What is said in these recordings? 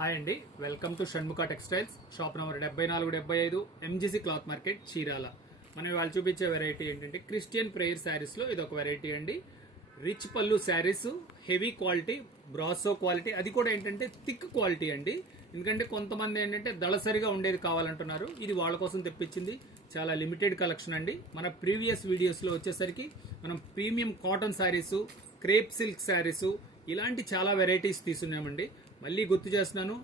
Hi అండి, welcome to Shanmukha textiles. Shop number 7475 MGC cloth market, Chirala. మనం ఇవాళ చూపించే వెరైటీ ఏంటంటే క్రిస్టియన్ ప్రేయర్ శారీస్ లో ఇది ఒక వెరైటీ అండి. రిచ్ పళ్ళు saris, heavy quality, brasso quality, అది కూడా ఏంటంటే థిక్ క్వాలిటీ అండి. ఎందుకంటే కొంతమంది ఏంటంటే దళసరిగా ఉండేది కావాలంటున్నారు. ఇది వాళ్ళ కోసం తెప్పించింది. చాలా లిమిటెడ్ కలెక్షన్ అండి. మన ప్రీవియస్ వీడియోస్ లో వచ్చేసరికి మనం premium cotton saris, crepe silk saris, ఇలాంటి చాలా వెరైటీస్ తీసుకున్నామండి. మళ్ళీ గుర్తు చేస్తున్నాను,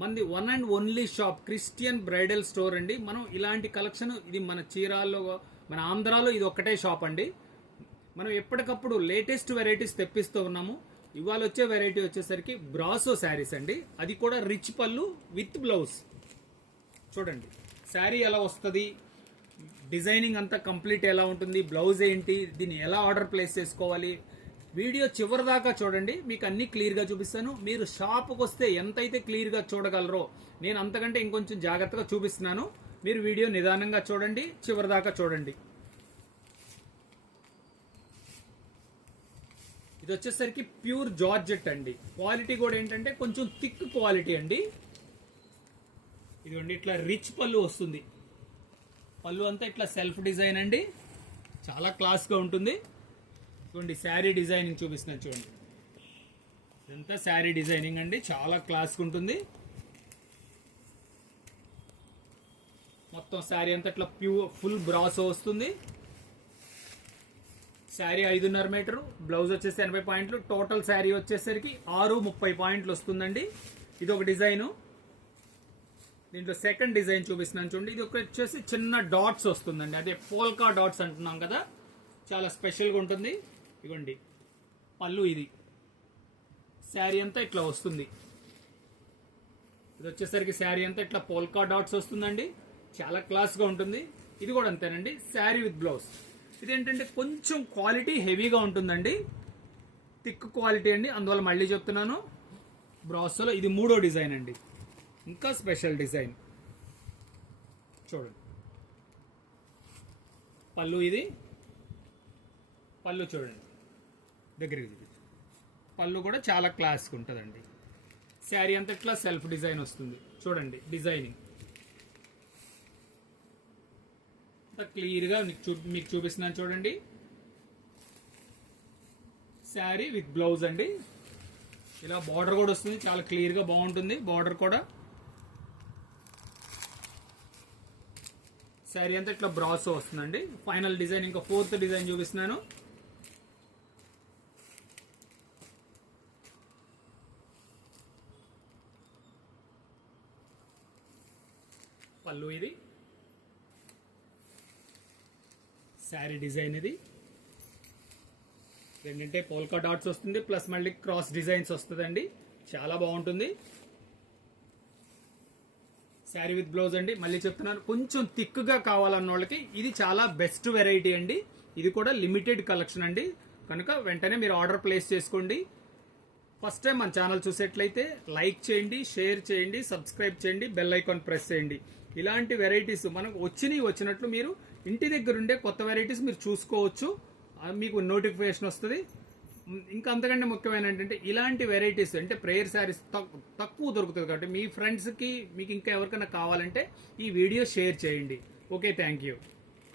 మనది one and only shop Christian bridal store అండి. మనం ఇలాంటి కలెక్షన్ ఇది మన చీరాల్లో, మన ఆంధ్రాలో ఇది ఒక్కటే షాప్ అండి. మనం ఎప్పటికప్పుడు లేటెస్ట్ వెరైటీస్ తెప్పిస్తూ ఉన్నాము. ఇవాళ వచ్చే వెరైటీ వచ్చేసరికి బ్రాసో శారీస్ అండి. అది కూడా రిచ్ పళ్ళు విత్ బ్లౌజ్. చూడండి శారీ ఎలా వస్తుంది, డిజైనింగ్ అంతా కంప్లీట్ ఎలా ఉంటుంది, బ్లౌజ్ ఏంటి, దీన్ని ఎలా ఆర్డర్ ప్లేస్ చేసుకోవాలి, వీడియో చివరి దాకా చూడండి. మీకు అన్ని క్లియర్ గా చూపిస్తాను. మీరు షాప్కి వస్తే ఎంతైతే క్లియర్ గా చూడగలరో నేను అంతకంటే ఇంకొంచెం జాగ్రత్తగా చూపిస్తున్నాను. మీరు వీడియో నిదానంగా చూడండి, చివరి దాకా చూడండి. ఇది వచ్చేసరికి ప్యూర్ జార్జెట్ అండి. క్వాలిటీ కూడా ఏంటంటే కొంచెం థిక్ క్వాలిటీ అండి. ఇదిగోండి, ఇట్లా రిచ్ పళ్ళు వస్తుంది. పళ్ళు అంతా ఇట్లా సెల్ఫ్ డిజైన్ అండి. చాలా క్లాస్ గా ఉంటుంది. చూడండి శారీ డిజైనింగ్ చూపిస్తున్నాను చూడండి. ఇదంతా శారీ డిజైనింగ్ అండి, చాలా క్లాస్గా ఉంటుంది. మొత్తం శారీ అంతా ఇట్లా ఫుల్ బ్రాసో వస్తుంది. శారీ 5.5 మీటరు, బ్లౌజ్ వచ్చేసి 80 పాయింట్లు, టోటల్ శారీ వచ్చేసరికి 630 పాయింట్లు వస్తుందండి. ఇది ఒక డిజైను. దీంట్లో సెకండ్ డిజైన్ చూపిస్తున్నాను చూడండి. ఇది వచ్చేసి చిన్న డాట్స్ వస్తుందండి, అదే పోల్కా డాట్స్ అంటున్నాం కదా, చాలా స్పెషల్గా ఉంటుంది. ఇవ్వండి పళ్ళు, ఇది శారీ అంతా ఇట్లా వస్తుంది. ఇది వచ్చేసరికి శారీ అంతా ఇట్లా పోల్కా డాట్స్ వస్తుందండి, చాలా క్లాస్గా ఉంటుంది. ఇది కూడా అంతేనండి, శారీ విత్ బ్లౌజ్. ఇదేంటంటే కొంచెం క్వాలిటీ హెవీగా ఉంటుందండి, థిక్ క్వాలిటీ అండి. అందువల్ల మళ్ళీ చెప్తున్నాను, బ్రాసోలో ఇది 3వ డిజైన్ అండి, ఇంకా స్పెషల్ డిజైన్. చూడండి పళ్ళు, ఇది పళ్ళు చూడండి, దగ్గరికి చూపించు. పళ్ళు కూడా చాలా క్లాస్గా ఉంటుందండి. శారీ అంతా ఇట్లా సెల్ఫ్ డిజైన్ వస్తుంది. చూడండి డిజైనింగ్ అంతా క్లియర్గా మీకు చూపిస్తున్నాను చూడండి. శారీ విత్ బ్లౌజ్ అండి. ఇలా బార్డర్ కూడా వస్తుంది, చాలా క్లియర్గా బాగుంటుంది బార్డర్ కూడా. శారీ అంతా ఇట్లా బ్రాసో వస్తుందండి. ఫైనల్ డిజైన్ ఇంకా 4th డిజైన్ చూపిస్తున్నాను. పళ్ళు, ఇది శారీ డిజైన్. ఇది ఏంటంటే పోల్కా డాట్స్ వస్తుంది, ప్లస్ మళ్ళీ క్రాస్ డిజైన్స్ వస్తుందండి, చాలా బాగుంటుంది. శారీ విత్ బ్లౌజ్ అండి. మళ్ళీ చెప్తున్నాను, కొంచెం థిక్గా కావాలన్న వాళ్ళకి ఇది చాలా బెస్ట్ వెరైటీ అండి. ఇది కూడా లిమిటెడ్ కలెక్షన్ అండి, కనుక వెంటనే మీరు ఆర్డర్ ప్లేస్ చేసుకోండి. ఫస్ట్ టైం మన ఛానల్ చూసేట్లయితే లైక్ చేయండి, షేర్ చేయండి, సబ్స్క్రైబ్ చేయండి, బెల్ ఐకాన్ ప్రెస్ చేయండి. ఇలాంటి వెరైటీస్ మనకు వచ్చినట్లు మీరు ఇంటి దగ్గర ఉండే కొత్త వెరైటీస్ మీరు చూసుకోవచ్చు, మీకు నోటిఫికేషన్ వస్తుంది. ఇంకా అంతకంటే ముఖ్యమైన ఏంటంటే ఇలాంటి వెరైటీస్ అంటే ప్రేయర్ శారీస్ తక్కువ దొరుకుతుంది కాబట్టి మీ ఫ్రెండ్స్కి, మీకు ఇంకా ఎవరికైనా కావాలంటే ఈ వీడియో షేర్ చేయండి. Okay, thank you.